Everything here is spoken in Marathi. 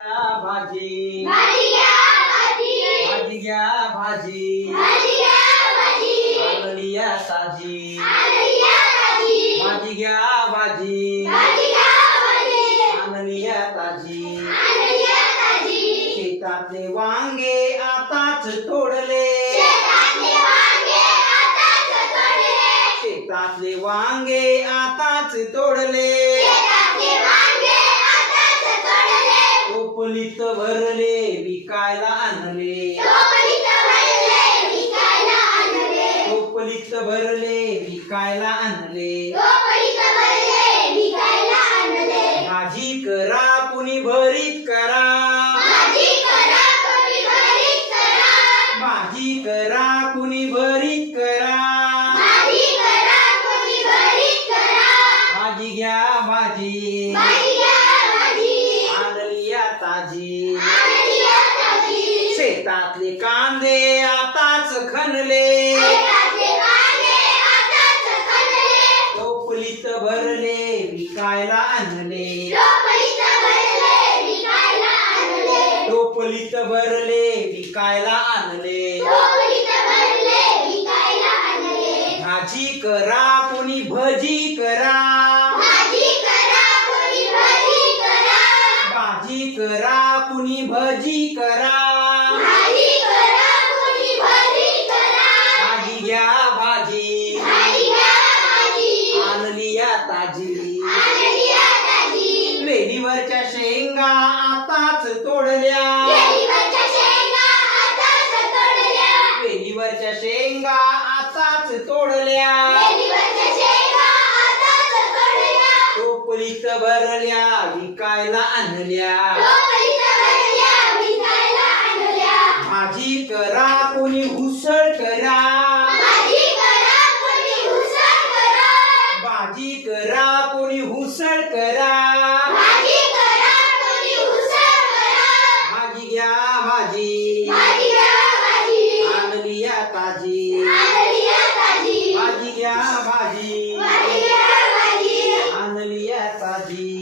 भाजी. भाजी घ्या भाजी. भाजी घ्या भाजी. भाजी घ्या भाजी. आणलिया ताजी शेतातले वांगे आताच तोडले. शेतातले वांगे आताच तोडले. टोपलीत भरले विकायला आणले. टोपलीत भरले विकायला आणले. भाजी करा कुणी भरीत करा. भाजी करा कोणी भरीत करा. भाजी करा कुणी ताजी शेतातले कांदे आताच खणले. टोपलीत भरले विकायला आणले. टोपलीत भरले विकायला आणले. भाजी करा कुणी भजी करा. भाजी करा कुणी भजी करा. भाजी करा कोणी भजी करा. भाजी घ्या भाजी. भाजी घ्या भाजी. आणलिया ताजी आणल्या भाजी वेलीवरच्या शेंगा आताच तोडल्या. वेलीवरच्या शेंगा आताच तोडल्या. वेलीवरच्या शेंगा आताच तोडल्या. विकायला आणल्या. माझी करा कोणी हुसळ करा. माझी करा कोणी हुसळ करा. माझी घ्या माझी. आणली या ताजी. घ्या माझी. आणली या ताजी.